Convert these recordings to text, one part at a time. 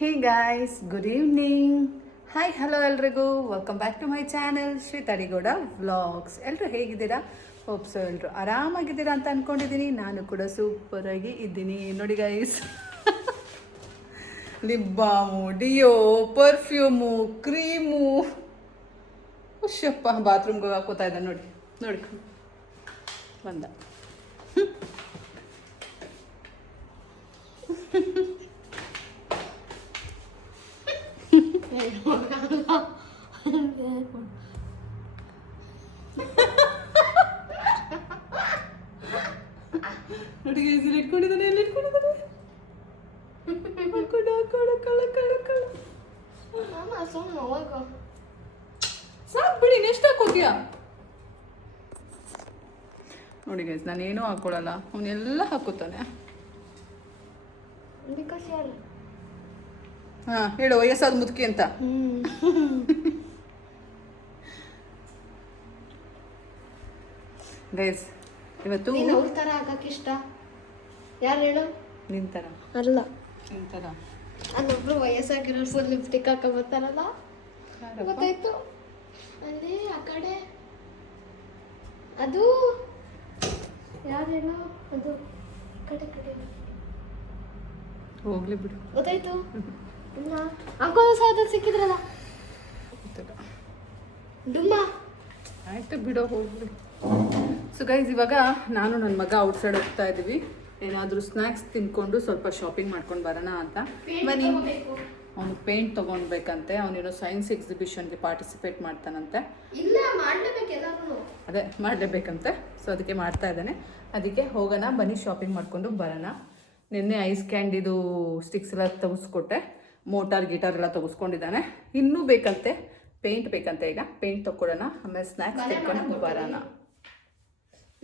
Hey guys good evening hi hello ಎಲ್ರಿಗೂ. Welcome back to my channel Shri Thadigowda vlogs ಎಲ್ಲರೂ ಹೇಗಿದ್ದೀರಾ? Hope so ಎಲ್ಲರೂ ಆರಾಮಾಗಿದ್ದೀರಾ ಅಂತ ಅಂದ್ಕೊಂಡಿದ್ದೀನಿ ನಾನು ಕೂಡ ಸೂಪರಾಗಿ ಇದ್ದೀನಿ. ನೋಡಿ guys lip balm deo perfume cream ಶಪ್ಪ ಬಾತ್ರೂಮ್ಗೆ ಹಾಕೋತಾ ಇದ್ದ. ನೋಡಿ ನೋಡಿ. ಬಂದ. ಬಿಡಿ ಹಾಕೋತೀಯ ನೋಡಿ ಗೈಸ್ ನಾನೇನೂ ಹಾಕೊಳ್ಳಲ್ಲ ಅವನೆಲ್ಲ ಹಾಕೋತಾನೆ ಬಿಕಾಸ್ ಯಾರು ಹಾ ಹೇಳು ವಯಸ್ಸಾದ ಮುದುಕಿ ಅಂತ. ಗೈಸ್ ಇವತ್ತು ನೀನು ಅವ್ರ ಥರ ಹಾಕಕ್ಕೆ ಇಷ್ಟ? ಯಾರು ಹೇಳು? ನಿನ್ ಥರ ಅಲ್ಲ. ನಿನ್ ಥರ ಅಲ್ಲೊಬ್ರು ವಯಸ್ಸಾಗಿರೋ ಫುಲ್ ಲಿಪ್ಸ್ಟಿಕ್ ಹಾಕ ಬರ್ತಾರಲ್ಲ? ಗೊತ್ತಾಯ್ತು? ಅಲ್ಲಿ ಆ ಕಡೆ. ಅದು ಯಾರು ಹೇಳು ಅದು ಕಡೆ ಕಡೆ ಹೋಗ್ಲಿ ಬಿಡು. ಗೊತ್ತಾಯ್ತು? ಅಂಕೋದ ಸಾಧ ಸಿಕ್ಕಿದ್ರಲ್ಲ. ಡುಮ್ಮ. ಆಯ್ತು ಬಿಡೋ ಹೋಗ್ಲಿ. ಸೊ ಗೈಸ್ ಇವಾಗ ನಾನು ನನ್ನ ಮಗ ಔಟ್ ಸೈಡ್ ಹೋಗ್ತಾ ಇದ್ದೀವಿ. ಏನಾದರೂ ಸ್ನ್ಯಾಕ್ಸ್ ತಿನ್ಕೊಂಡು ಸ್ವಲ್ಪ ಶಾಪಿಂಗ್ ಮಾಡ್ಕೊಂಡು ಬರೋಣ ಅಂತ. ಬನ್ನಿ. ಅವನು ಪೇಂಟ್ ತೊಗೊಳ್ಬೇಕಂತೆ ಅವನೇನೋ ಸೈನ್ಸ್ ಎಕ್ಸಿಬಿಷನ್ಗೆ ಪಾರ್ಟಿಸಿಪೇಟ್ ಮಾಡ್ತಾನಂತೆ. ಅದೇ ಮಾಡಲೇಬೇಕಂತೆ. ಸೊ ಅದಕ್ಕೆ ಮಾಡ್ತಾ ಇದ್ದಾನೆ. ಅದಕ್ಕೆ ಹೋಗೋಣ ಬನ್ನಿ ಶಾಪಿಂಗ್ ಮಾಡಿಕೊಂಡು ಬರೋಣ. ನಿನ್ನೆ ಐಸ್ ಕ್ಯಾಂಡಿದು ಸ್ಟಿಕ್ಸ್ ಎಲ್ಲ ತೆಗೆಸ್ಕೊಟ್ಟೆ. ಮೋಟಾರ್ ಗಿಟಾರ್ ಎಲ್ಲ ತೆಗೆಸ್ಕೊಂಡಿದ್ದಾನೆ. ಇನ್ನೂ ಬೇಕಂತೆ. ಪೇಂಟ್ ಬೇಕಂತೆ ಈಗ. ಪೇಂಟ್ ತಗೊಳ್ಳೋಣ ಆಮೇಲೆ ಸ್ನ್ಯಾಕ್ಸ್ ತೆಕ್ಕೊಂಡು ಬರೋಣ.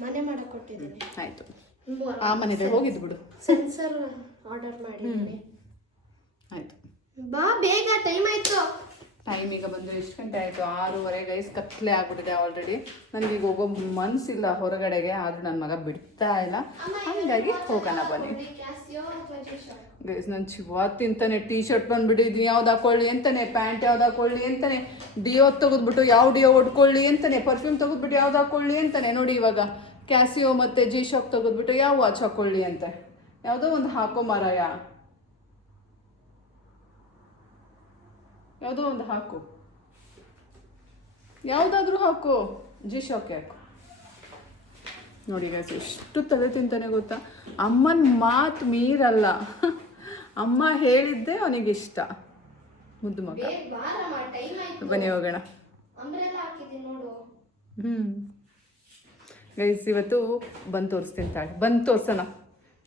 ಮನೆ ಮಾಡಿಕೊಟ್ಟಿದ್ದೀನಿ ಆಯಿತು. ಆ ಮನೆಗೆ ಹೋಗಿದ್ದು ಬಿಡು. ಸೆನ್ಸರ್ ಆರ್ಡರ್ ಮಾಡಿದ್ದೀನಿ. ಆಯಿತು. ಬಾ ಬೇಗ ಟೈಮ್ ಆಯ್ತು. ಟೈಮ್ ಈಗ ಬಂದ್ರೆ ಎಷ್ಟು ಗಂಟೆ ಆಯಿತು? ಆರೂವರೆ ಗೈಸ್ ಕತ್ಲೆ ಆಗ್ಬಿಟ್ಟಿದೆ ಆಲ್ರೆಡಿ ನನಗೆ ಈಗ ಹೋಗೋ ಮನಸ್ಸಿಲ್ಲ ಹೊರಗಡೆಗೆ ಆದರೂ ನನ್ನ ಮಗ ಬಿಡ್ತಾ ಇಲ್ಲ. ಹಾಗಾಗಿ ಹೋಗೋಣ ಬನ್ನಿ. ಗೈಸ್ ನಾನು ಚಿವಾ ತಿಂತಾನೆ ಟೀ ಶರ್ಟ್ ಇದು ಯಾವ್ದು ಹಾಕೊಳ್ಳಿ ಅಂತಾನೆ ಪ್ಯಾಂಟ್ ಯಾವ್ದು ಹಾಕೊಳ್ಳಿ ಅಂತಾನೆ ಡಿಯೋ ತೆಗೆದ್ಬಿಟ್ಟು ಯಾವ ಡಿಯೋ ಹೊಡ್ಕೊಳ್ಳಿ ಅಂತಾನೆ ಪರ್ಫ್ಯೂಮ್ ತೆಗೆದ್ಬಿಟ್ಟು ಯಾವ್ದು ಹಾಕೊಳ್ಳಿ ಅಂತಾನೆ ನೋಡಿ ಇವಾಗ. ಕ್ಯಾಸಿಯೋ ಮತ್ತು ಜಿ ಶಾಪ್ ತೆಗೆದ್ಬಿಟ್ಟು ಯಾವ ವಾಚ್ ಹಾಕೊಳ್ಳಿ ಅಂತ. ಯಾವುದೋ ಒಂದು ಹಾಕೋ ಮಾರಾಯ. ಯಾವುದೋ ಒಂದು ಹಾಕು. ಯಾವುದಾದ್ರೂ ಹಾಕು. ಜಿ ಶಾಕ್ಗೆ ಹಾಕು ನೋಡಿ ಗಾಯ್ಸ್ ಎಷ್ಟು ತಲೆ ತಿಂತಾನೆ ಗೊತ್ತಾ? ಅಮ್ಮನ ಮಾತು ಮೀರಲ್ಲ. ಅಮ್ಮ ಹೇಳಿದ್ದೆ ಅವನಿಗೆ ಇಷ್ಟ ಮುದ್ದು ಮಗ. ಬನ್ನಿ ಹೋಗೋಣ. ಹ್ಞೂ ಗೈಸ್ ಇವತ್ತು ಬಂದು ತೋರಿಸ್ತೀನಿ ತಾಳಿ. ಬಂದು ತೋರ್ಸೋಣ.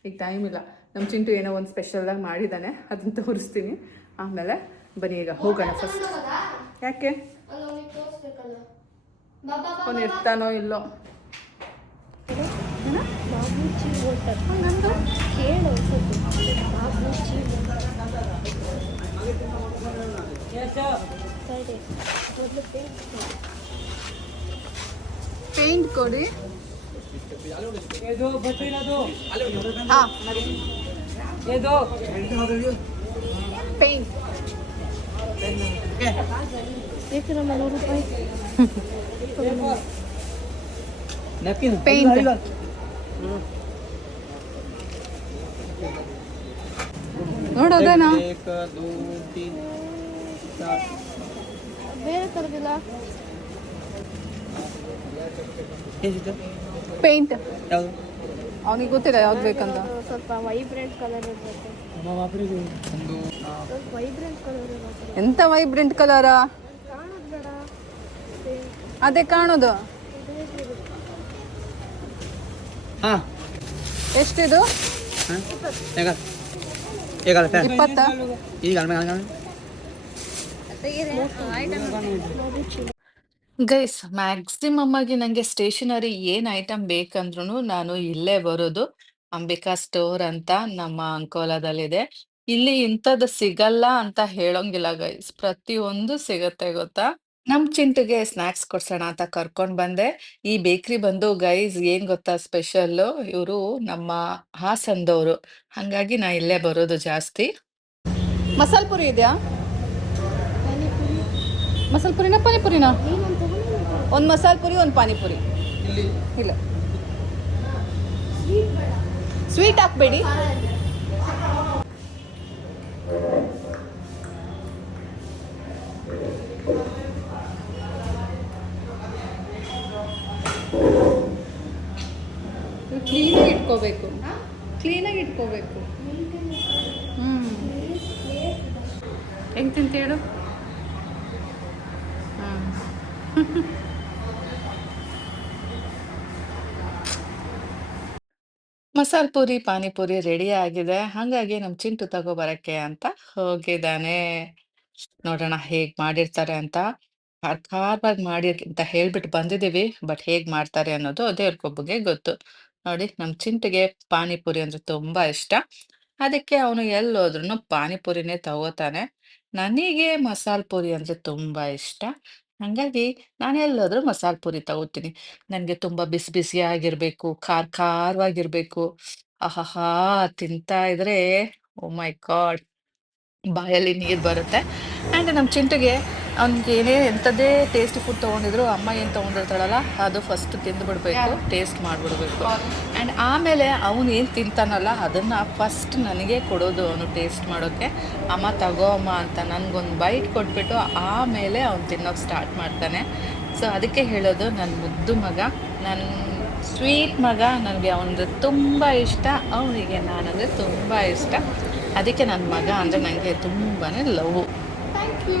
ಈಗ ಟೈಮ್ ಇಲ್ಲ. ನಮ್ಮ ಚಿಂಟು ಏನೋ ಒಂದು ಸ್ಪೆಷಲ್ದಾಗಿ ಮಾಡಿದ್ದಾನೆ ಅದನ್ನು ತೋರಿಸ್ತೀನಿ. ಆಮೇಲೆ ಬನ್ನಿ ಈಗ ಹೋಗೋಣ ಫಸ್ಟ್ ಯಾಕೆ? ಅವನು ಇರ್ತಾನೋ ಇಲ್ಲೋ? ಪೇಂಟ್ ಕೊಡಿ. Paint Napkin. Paint. ನೋಡೋದೇನ ಬೇರೆ ತರದಿಲ್ಲ ಪೇಂಟ್ ಅವನಿಗೆ ಗೊತ್ತಿಲ್ಲ ಯಾವ್ದು ಬೇಕಂತ ಸ್ವಲ್ಪ ವೈಬ್ರೆಂಟ್ ಕಲರ್ ಇರ್ಬೇಕು ಎಂತ ವೈಬ್ರೆಂಟ್ ಕಲರ ಅದೇ ಕಾಣೋದು. ಹಾಂ. ಎಷ್ಟಿದು? ಇಪ್ಪತ್ತ? ಗೈಸ್ ಮ್ಯಾಕ್ಸಿಮಮ್ ಆಗಿ ನನಗೆ ಸ್ಟೇಷನರಿ ಏನ್ ಐಟಮ್ ಬೇಕಂದ್ರೂ ನಾನು ಇಲ್ಲೇ ಬರೋದು. ಅಂಬಿಕಾ ಸ್ಟೋರ್ ಅಂತ ನಮ್ಮ ಅಂಕೋಲಾದಲ್ಲಿದೆ. ಇಲ್ಲಿ ಇಂಥದ್ದು ಸಿಗಲ್ಲ ಅಂತ ಹೇಳೋಂಗಿಲ್ಲ ಗೈಸ್. ಪ್ರತಿಯೊಂದು ಸಿಗತ್ತೆ ಗೊತ್ತಾ? ನಮ್ ಚಿಂಟುಗೆ ಸ್ನಾಕ್ಸ್ ಕೊಡ್ಸೋಣ ಅಂತ ಕರ್ಕೊಂಡ್ ಬಂದೆ. ಈ ಬೇಕ್ರಿ ಬಂದು ಗೈಸ್ ಏನ್ ಗೊತ್ತಾ ಸ್ಪೆಷಲ್ ಇವರು ನಮ್ಮ ಹಾಸನದವರು. ಹಂಗಾಗಿ ನಾ ಇಲ್ಲೇ ಬರೋದು ಜಾಸ್ತಿ. ಮಸಾಲೆ ಪುರಿ ಇದೆಯಾ? ಮಸಾಲ್ ಪುರಿನ ಪುರಿನಾ ಪಾನಿಪುರಿನಾ? ಒಂದು ಮಸಾಲೆ ಪುರಿ ಒಂದು ಪಾನಿಪುರಿ. ಇಲ್ಲಿ. ಇಲ್ಲ. ಸ್ವೀಟ್ ಬೇಡ. ಸ್ವೀಟ್ ಹಾಕ್ಬೇಡಿ. ಕ್ಲೀನಾಗಿ ಇಟ್ಕೋಬೇಕು ಕ್ಲೀನಾಗಿ ಇಟ್ಕೋಬೇಕು ಹ್ಞೂ ಹೆಂಗೆ ತಿಂತೇಳು ಹ್ಞೂ ಮಸಾಲೆ ಪೂರಿ, ಪಾನಿಪುರಿ ರೆಡಿ ಆಗಿದೆ. ಹಾಗಾಗಿ ನಮ್ ಚಿಂಟು ತಗೋಬರಕ್ಕೆ ಅಂತ ಹೋಗಿದ್ದಾನೆ. ನೋಡೋಣ ಹೇಗ್ ಮಾಡಿರ್ತಾರೆ ಅಂತ. ಖಾರ್ ಖಾರವಾಗಿ ಮಾಡಿ ಅಂತ ಹೇಳ್ಬಿಟ್ಟು ಬಂದಿದೀವಿ. ಬಟ್ ಹೇಗ್ ಮಾಡ್ತಾರೆ ಅನ್ನೋದು ದೇವ್ರಿಗೊಬ್ಬಗೆ ಗೊತ್ತು. ನೋಡಿ, ನಮ್ ಚಿಂಟಿಗೆ ಪಾನಿಪುರಿ ಅಂದ್ರೆ ತುಂಬಾ ಇಷ್ಟ. ಅದಕ್ಕೆ ಅವನು ಎಲ್ಲೋದ್ರು ಪಾನಿಪುರಿನೇ ತಗೋತಾನೆ. ನನಗೆ ಮಸಾಲ್ ಪೂರಿ ಅಂದ್ರೆ ತುಂಬಾ ಇಷ್ಟ. ಹಂಗಾಗಿ ನಾನು ಎಲ್ಲೋದ್ರೂ ಮಸಾಲ ಪೂರಿ ತಗೋತೀನಿ. ನನಗೆ ತುಂಬಾ ಬಿಸಿ ಬಿಸಿಯಾಗಿರ್ಬೇಕು, ಖಾರ ಖಾರವಾಗಿರ್ಬೇಕು. ಆಹಾಹಾ, ತಿಂತಾ ಇದ್ರೆ, ಓ ಮೈ ಗಾಡ್, ಬಾಯಲ್ಲಿ ನೀರು ಬರುತ್ತೆ. ಆ್ಯಂಡ್ ನಮ್ಮ ಚಿಂಟುಗೆ ಅವ್ನಿಗೆ ಏನೇ ಎಂಥದ್ದೇ ಟೇಸ್ಟಿ ಫುಡ್ ತೊಗೊಂಡಿದ್ರು ಅಮ್ಮ ಏನು ತೊಗೊಂಡಿರ್ತಾಳಲ್ಲ ಅದು ಫಸ್ಟ್ ತಿಂದು ಬಿಡಬೇಕು ಟೇಸ್ಟ್ ಮಾಡಿಬಿಡ್ಬೇಕು. ಆ್ಯಂಡ್ ಆಮೇಲೆ ಅವನು ಏನು ತಿಂತಾನಲ್ಲ ಅದನ್ನು ಫಸ್ಟ್ ನನಗೆ ಕೊಡೋದು ಅವನು ಟೇಸ್ಟ್ ಮಾಡೋಕ್ಕೆ ಅಮ್ಮ ತಗೋ ಅಮ್ಮ ಅಂತ ನನಗೊಂದು ಬೈಟ್ ಕೊಟ್ಬಿಟ್ಟು ಆಮೇಲೆ ಅವ್ನು ತಿನ್ನೋಕೆ ಸ್ಟಾರ್ಟ್ ಮಾಡ್ತಾನೆ. ಸೊ ಅದಕ್ಕೆ ಹೇಳೋದು ನನ್ನ ಮುದ್ದು ಮಗ ನನ್ನ ಸ್ವೀಟ್ ಮಗ ನನಗೆ ಅವನಂದ್ರೆ ತುಂಬ ಇಷ್ಟ ಅವನಿಗೆ ನಾನಂದರೆ ತುಂಬ ಇಷ್ಟ. ಅದಕ್ಕೆ ನನ್ನ ಮಗ ಅಂದರೆ ನನಗೆ ತುಂಬಾ ಲವ್. ಥ್ಯಾಂಕ್ ಯು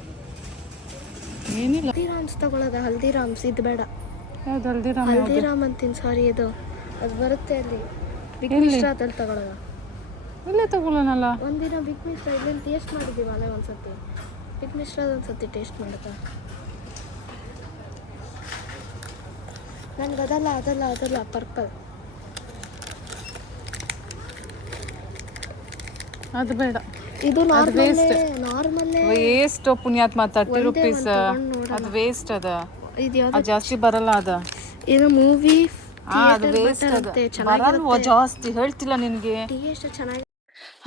ಏನಿಲ್ಲ. ಹಲ್ದಿರಾಮ್ಸ್ ತಗೊಳ್ಳೋದ ಹಲ್ದಿರಾಮ್ಸ್ ಇದು ಬೇಡ. ಯಾವ್ದು ಹಲ್ದಿರಾಮ್ ಹಲ್ದಿರಾಮ್ ಅಂತೀನಿ ಸಾರಿ ಇದು. ಅದು ಬರುತ್ತೆ ಅಲ್ಲಿ. ಬಿಗ್ ಎಲ್ಲಿ? ಮಿಶ್ರಾದಲ್ಲಿ ತಗೊಳ್ಳೋದ ಇಲ್ಲೇ ತಗೊಳ್ಳೋಣಲ್ಲ ಒಂದಿನ ಬಿಗ್ ಮಿಶ್ರಾ ಇಲ್ಲಿಂದ ಟೇಸ್ಟ್ ಮಾಡಿದ್ದೀವಿ ಅಲ್ಲೇ ಒಂದ್ಸತಿ. ಬಿಗ್ ಮಿಶ್ರಾದ ಒಂದ್ಸತಿ ಟೇಸ್ಟ್ ಮಾಡುತ್ತಾ? ನನ್ಗೆ ಅದಲ್ಲ ಅದಲ್ಲ ಅದಲ್ಲ ಪರ್ಪಲ್ ಅದು ಬೇಡ. ಇದು ವೇಸ್ಟ್. ನಾರ್ಮಲ್ಲೇ ವೇಸ್ಟ್ ಪುಣ್ಯಾತ್ಮ ತರ್ಟಿ ರುಪೀಸ್. ಅದು ವೇಸ್ಟ್ ಅದ. ಜಾಸ್ತಿ ಬರಲ್ಲ ಅದ. ಇದು ಮೂವಿ ಅದು ವೇಸ್ಟ್ ಅದ. ಬರಲ್ವೋ ಜಾಸ್ತಿ? ಹೇಳ್ತಿಲ್ಲ ನಿನ್ಗೆ. ಚೆನ್ನಾಗಿ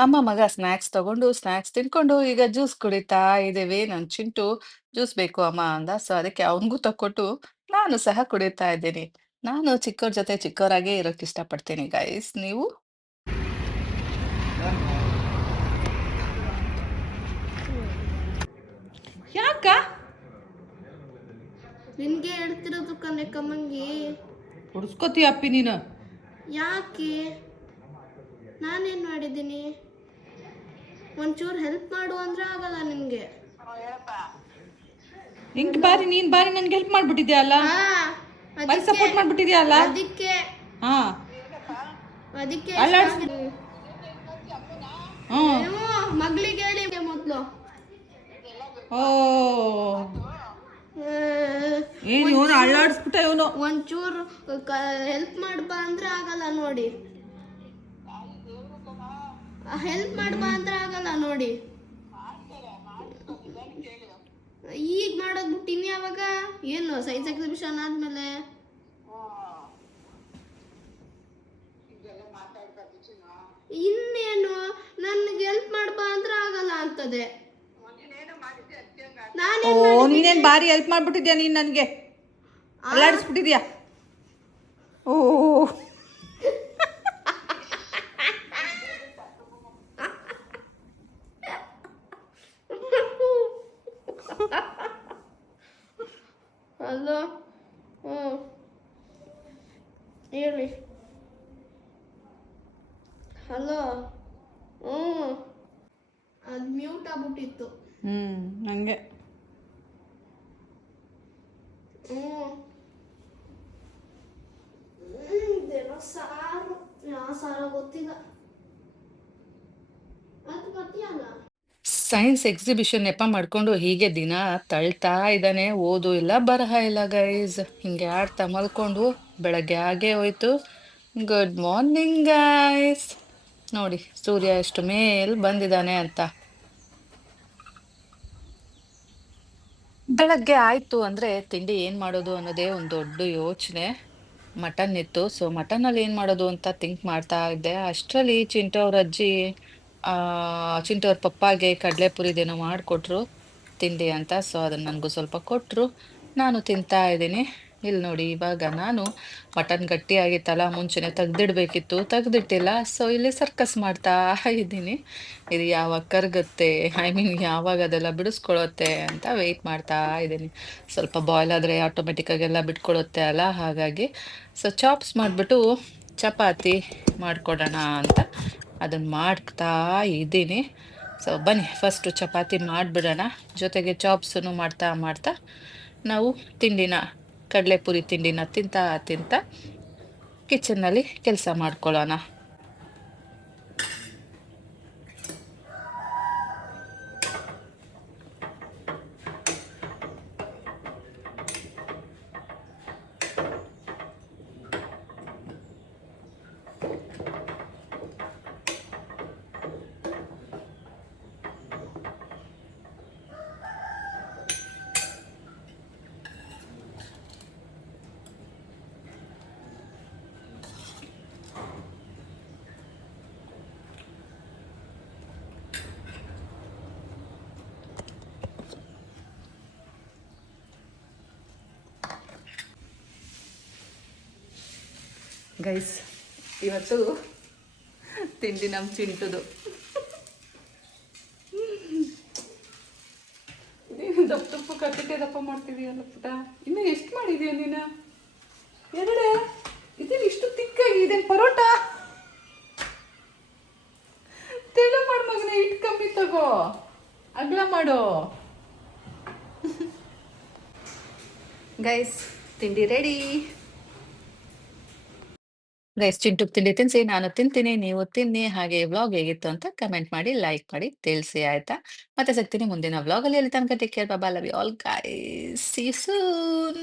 ಅಮ್ಮ ಮಗ ಸ್ನ್ಯಾಕ್ಸ್ ತಗೊಂಡು ಸ್ನ್ಯಾಕ್ಸ್ ತಿನ್ಕೊಂಡು ಈಗ ಜ್ಯೂಸ್ ಕುಡಿತಾ ಇದೆ ವೇ ನನ್ ಚಿಂಟು ಜ್ಯೂಸ್ ಬೇಕು ಅಮ್ಮ ಅಂದ. ಸೊ ಅದಕ್ಕೆ ಅವನಿಗೂ ತಕ್ಕೊಟ್ಟು ನಾನು ಸಹ ಕುಡಿತಾ ಇದ್ದೀನಿ. ನಾನು ಚಿಕ್ಕವ್ರ ಜೊತೆ ಚಿಕ್ಕವರಾಗೇ ಇರೋಕೆ ಇಷ್ಟಪಡ್ತೀನಿ ಗೈಸ್ ನೀವು? ಯಾಕ? ನಿನ್ಗೆ ಹೇಳ್ತಿರೋದು ಕಣೆ ಕಮ್ಮಂಗಿ ಹೊಡ್ಸ್ಕೊತಿ ಅಪ್ಪಿ ನೀನು? ಯಾಕೆ? ನಾನೇನ್ ಮಾಡಿದ್ದೀನಿ? ಒಂಚೂರು ಹೆಲ್ಪ್ ಮಾಡು ಅಂದ್ರೆ ಆಗಲ್ಲ ನಿನ್ಗೆ. ಹಿಂಗ್ ಬಾರಿ ನೀನ್ ಬಾರಿ ನನ್ಗೆ ಹೆಲ್ಪ್ ಮಾಡ್ಬಿಟ್ಟಿದ್ಯಾ ಅಲ್ಲ? ಬಾರಿ ಸಪೋರ್ಟ್ ಮಾಡ್ಬಿಟ್ಟಿದ್ಯಾ ಅಲ್ಲ? ಅದಕ್ಕೆ ಹಾ. ಅದಕ್ಕೆ ಅಲ್ಲಾಡ್ಸ್- ಹ್ಮ್. ನೀವು ಮಗಳಿಗೆ ಹೇಳಿ ಮೊದಲು. ಓ. ಏನು ಇವನು ಇವನು? ಒಂಚೂರು ಹೆಲ್ಪ್ ಮಾಡ್ಬಾ ಅಂದ್ರೆ ಆಗಲ್ಲ ನೋಡಿ. ಹೆಲ್ಪ್ ಮಾಡ್ಬಾ ಅಂದ್ರೆ ಆಗಲ್ಲ ನೋಡಿ. ಈಗ ಮಾಡೋದ್ ಬಿಟ್ಟು ಅವಾಗ? ಯಾವಾಗ ಏನು ಸೈನ್ಸ್ ಎಕ್ಸಿಬಿಷನ್ ಆದ್ಮೇಲೆ? ಇನ್ನೇನು, ನನಗೆ ಹೆಲ್ಪ್ ಮಾಡ್ಬಾ ಅಂದ್ರೆ ಆಗಲ್ಲ ಅಂತದೆ. ಓ ನೀನೇನು ಭಾರಿ ಹೆಲ್ಪ್ ಮಾಡ್ಬಿಟ್ಟಿದ್ಯಾ ನೀನು ನನಗೆ? ಅಲ್ಲಾಡಿಸ್ಬಿಟ್ಟಿದ್ಯಾ? ಓ. ಅಲ್ಲೋ ಹ್ಞೂ ಹೇಳಿ. ಹಲೋ ಹ್ಞೂ ಅದು ಮ್ಯೂಟ್ ಆಗ್ಬಿಟ್ಟಿತ್ತು. ಹ್ಞೂ ನನಗೆ ಸೈನ್ಸ್ ಎಕ್ಸಿಬಿಷನ್ ನೆಪ ಮಾಡ್ಕೊಂಡು ಹೀಗೆ ದಿನ ತಳ್ತಾ ಇದ್ದಾನೆ, ಓದು ಇಲ್ಲ, ಬರಹ ಇಲ್ಲ ಗೈಸ್ ಹಿಂಗೆ ಆಡ್ತಾ ಮಲ್ಕೊಂಡು ಬೆಳಗ್ಗೆ ಆಗೇ ಹೋಯ್ತು. ಗುಡ್ ಮಾರ್ನಿಂಗ್ ಗೈಸ್ ನೋಡಿ, ಸೂರ್ಯ ಎಷ್ಟು ಮೇಲ್ ಬಂದಿದ್ದಾನೆ ಅಂತ. ಬೆಳಗ್ಗೆ ಆಯಿತು ಅಂದ್ರೆ ತಿಂಡಿ ಏನು ಮಾಡೋದು ಅನ್ನೋದೇ ಒಂದು ದೊಡ್ಡ ಯೋಚನೆ. ಮಟನ್ ಇತ್ತು. ಸೊ ಮಟನಲ್ಲಿ ಏನು ಮಾಡೋದು ಅಂತ ಥಿಂಕ್ ಮಾಡ್ತಾ ಇದ್ದೆ. ಅಷ್ಟರಲ್ಲಿ ಚಿಂಟು ಅವ್ರ ಅಜ್ಜಿ ಚಿಂಟು ಅವ್ರ ಪಪ್ಪಾಗೆ ಕಡಲೆಪುರಿದೇನೋ ಮಾಡಿಕೊಟ್ರು ತಿಂಡಿ ಅಂತ. ಸೊ ಅದನ್ನ ನನಗೂ ಸ್ವಲ್ಪ ಕೊಟ್ಟರು ನಾನು ತಿಂತಾ ಇದ್ದೀನಿ. ಇಲ್ಲಿ ನೋಡಿ, ಇವಾಗ ನಾನು ಮಟನ್ ಗಟ್ಟಿಯಾಗಿತ್ತಲ್ಲ ಮುಂಚೆನೆ ತೆಗ್ದಿಡ್ಬೇಕಿತ್ತು. ತೆಗ್ದಿಟ್ಟಿಲ್ಲ. ಸೊ ಇಲ್ಲಿ ಸರ್ಕಸ್ ಮಾಡ್ತಾ ಇದ್ದೀನಿ. ಇದು ಯಾವಾಗ ಕರಗುತ್ತೆ? ಐ ಮೀನ್ ಯಾವಾಗ ಅದೆಲ್ಲ ಬಿಡಿಸ್ಕೊಳ್ಳುತ್ತೆ ಅಂತ ವೆಯ್ಟ್ ಮಾಡ್ತಾ ಇದ್ದೀನಿ. ಸ್ವಲ್ಪ ಬಾಯ್ಲ್ ಆದರೆ ಆಟೋಮೆಟಿಕ್ಕಾಗೆಲ್ಲ ಎಲ್ಲ ಬಿಟ್ಕೊಳ್ಳುತ್ತೆ ಅಲ್ಲ, ಹಾಗಾಗಿ. ಸೊ ಚಾಪ್ಸ್ ಮಾಡಿಬಿಟ್ಟು ಚಪಾತಿ ಮಾಡಿಕೊಡೋಣ ಅಂತ ಅದನ್ನು ಮಾಡ್ತಾ ಇದ್ದೀನಿ. ಸೊ ಬನ್ನಿ ಫಸ್ಟು ಚಪಾತಿ ಮಾಡಿಬಿಡೋಣ. ಜೊತೆಗೆ ಚಾಪ್ಸನ್ನು ಮಾಡ್ತಾ ಮಾಡ್ತಾ ನಾವು ತಿಂಡಿನ ಕಡಲೆಪುರಿ ತಿಂಡಿನ ತಿಂತಾ ತಿಂತಾ ಕಿಚನ್ನಲ್ಲಿ ಕೆಲಸ ಮಾಡ್ಕೊಳ್ಳೋಣ. ಗೈಸ್ ಇವತ್ತು ತಿಂಡಿ ನಮ್ಮ ಚಿಂಟುದು. ನೀನು ದಪ್ಪ ತುಪ್ಪ ಕಟ್ಟಿಗೆ ದಪ್ಪ ಮಾಡ್ತಿದೀಯಲ್ಲ ಪುಟ? ಇನ್ನು ಎಷ್ಟು ಮಾಡಿದೀಯ ನೀನು? ಎರಡೇ? ಇದೇನು ಇಷ್ಟು ತಿಕ್ಕಾಗಿ? ಇದೇನು ಪರೋಟ? ತೆಳು ಮಾಡು ಮಗನೇ ಇಟ್ಟು ಕಮ್ಮಿ ತಗೋ. ಅಗ್ಲ ಮಾಡು. ಗೈಸ್ ತಿಂಡಿ ರೆಡಿ ಗೈಸ್ ಚಿಂಟು ತಿಂಡಿ ತಿನ್ಸಿ ನಾನು ತಿಂತೀನಿ, ನೀವು ತಿನ್ನಿ, ಹಾಗೆ ವ್ಲಾಗ್ ಹೇಗಿತ್ತು ಅಂತ ಕಮೆಂಟ್ ಮಾಡಿ ಲೈಕ್ ಮಾಡಿ, ತಿಳಿಸಿ, ಆಯ್ತಾ? ಮತ್ತೆ ಸಿಗ್ತೀನಿ ಮುಂದಿನ ವ್ಲಾಗಲ್ಲಿ ಅಲ್ಲಿ. ತನಕ take care Baba love you all guys see soon